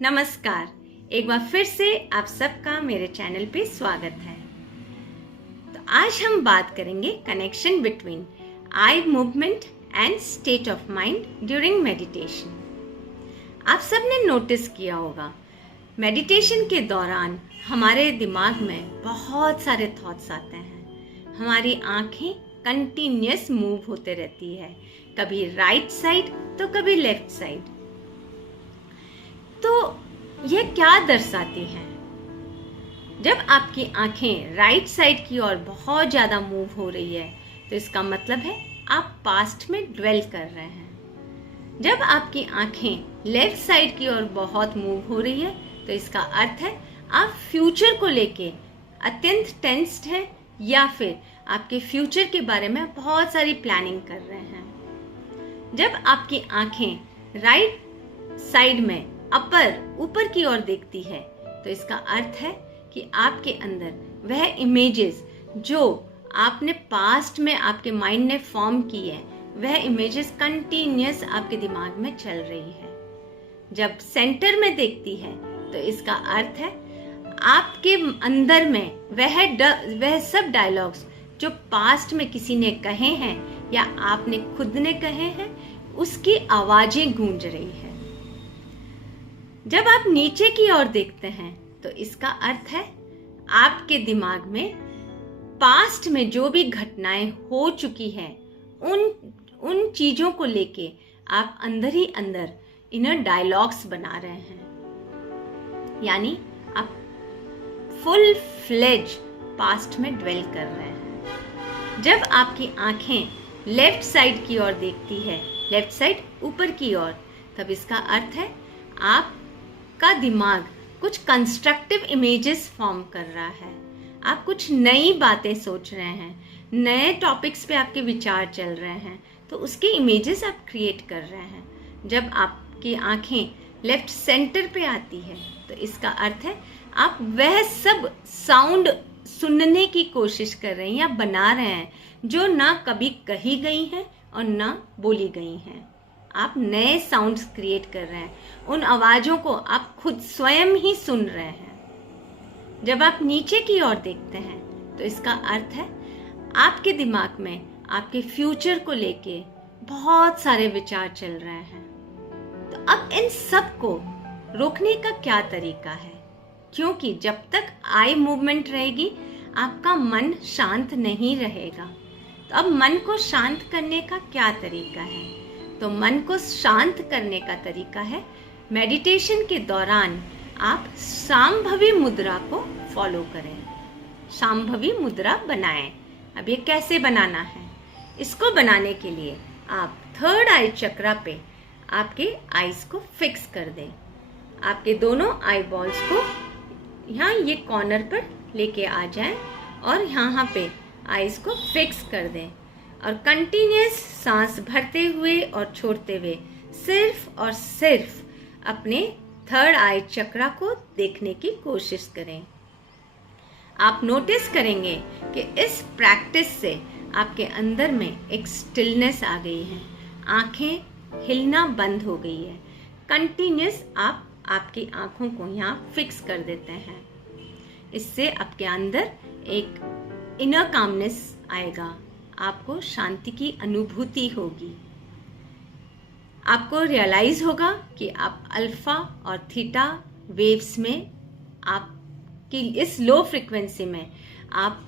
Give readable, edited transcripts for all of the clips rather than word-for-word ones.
नमस्कार, एक बार फिर से आप सबका मेरे चैनल पे स्वागत है। तो आज हम बात करेंगे connection between eye movement and state of mind during meditation. आप सबने नोटिस किया होगा, मेडिटेशन के दौरान हमारे दिमाग में बहुत सारे थॉट्स आते हैं। हमारी आंखें कंटिन्यूअस मूव होते रहती है, कभी राइट साइड तो कभी लेफ्ट साइड। तो यह क्या दर्शाती है? जब आपकी आंखें राइट साइड की ओर बहुत ज़्यादा मूव हो रही है तो इसका मतलब है आप पास्ट में ड्वेल कर रहे हैं। जब आपकी आंखें लेफ्ट साइड की ओर बहुत मूव हो रही है तो इसका अर्थ है आप फ्यूचर को लेके अत्यंत टेंस्ड हैं या फिर आपके फ्यूचर के बारे में बहुत सारी प्लानिंग कर रहे हैं। जब आपकी आंखें राइट साइड में ऊपर की ओर देखती है तो इसका अर्थ है कि आपके अंदर वह इमेजेस जो आपने पास्ट में आपके माइंड ने फॉर्म की है, वह इमेजेस कंटिन्यूअस आपके दिमाग में चल रही है। जब सेंटर में देखती है तो इसका अर्थ है आपके अंदर में वह सब डायलॉग्स जो पास्ट में किसी ने कहे हैं या आपने खुद ने कहे हैं, उसकी आवाजें गूंज रही है। जब आप नीचे की ओर देखते हैं तो इसका अर्थ है आपके दिमाग में पास्ट में जो भी घटनाएं हो चुकी हैं उन चीजों को लेके आप अंदर ही अंदर इनर डायलॉग्स बना रहे हैं, यानी आप फुल फ्लेज पास्ट में ड्वेल कर रहे हैं। जब आपकी आंखें लेफ्ट साइड की ओर देखती है, लेफ्ट साइड ऊपर की ओर, तब इसका अर्थ है आपका दिमाग कुछ कंस्ट्रक्टिव इमेजेस फॉर्म कर रहा है। आप कुछ नई बातें सोच रहे हैं, नए टॉपिक्स पे आपके विचार चल रहे हैं, तो उसके इमेजेस आप क्रिएट कर रहे हैं। जब आपकी आंखें लेफ्ट सेंटर पे आती है तो इसका अर्थ है आप वह सब साउंड सुनने की कोशिश कर रहे हैं या बना रहे हैं जो ना कभी कही गई हैं और ना बोली गई हैं। आप नए साउंड्स क्रिएट कर रहे हैं, उन आवाज़ों को आप खुद स्वयं ही सुन रहे हैं। जब आप नीचे की ओर देखते हैं तो इसका अर्थ है आपके दिमाग में आपके फ्यूचर को लेके बहुत सारे विचार चल रहे हैं। तो अब इन सब को रोकने का क्या तरीका है? क्योंकि जब तक आई मूवमेंट रहेगी आपका मन शांत नहीं रहेगा। तो अब मन को शांत करने का क्या तरीका है? तो मन को शांत करने का तरीका है मेडिटेशन के दौरान आप शांभवी मुद्रा को फॉलो करें, शांभवी मुद्रा बनाएं। अब ये कैसे बनाना है? इसको बनाने के लिए आप थर्ड आई चक्रा पे आपके आईज को फिक्स कर दें। आपके दोनों आई बॉल्स को यहाँ ये कॉर्नर पर लेके आ जाएं और यहाँ पे आईज को फिक्स कर दें और कंटिन्यूअस सांस भरते हुए और छोड़ते हुए सिर्फ और सिर्फ अपने थर्ड आई चक्रा को देखने की कोशिश करें। आप नोटिस करेंगे कि इस प्रैक्टिस से आपके अंदर में एक स्टिलनेस आ गई है, आंखें हिलना बंद हो गई है। कंटिन्यूअस आप आपकी आंखों को यहाँ फिक्स कर देते हैं। इससे आपके अंदर एक इनर कामनेस आएगा, आपको शांति की अनुभूति होगी। आपको रियलाइज होगा कि आप अल्फा और थीटा वेव्स में, आपकी इस लो फ्रिक्वेंसी में आप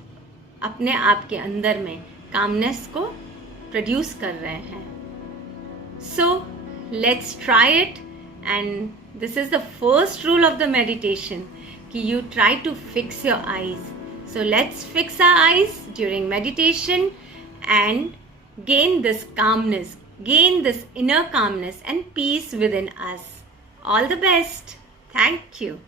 अपने आप के अंदर में कामनेस को प्रोड्यूस कर रहे हैं। So let's try it, and this is the first rule of the meditation कि you try to fix your eyes. So let's fix our eyes during meditation and gain this calmness, gain this inner calmness and peace within us. All the best. Thank you.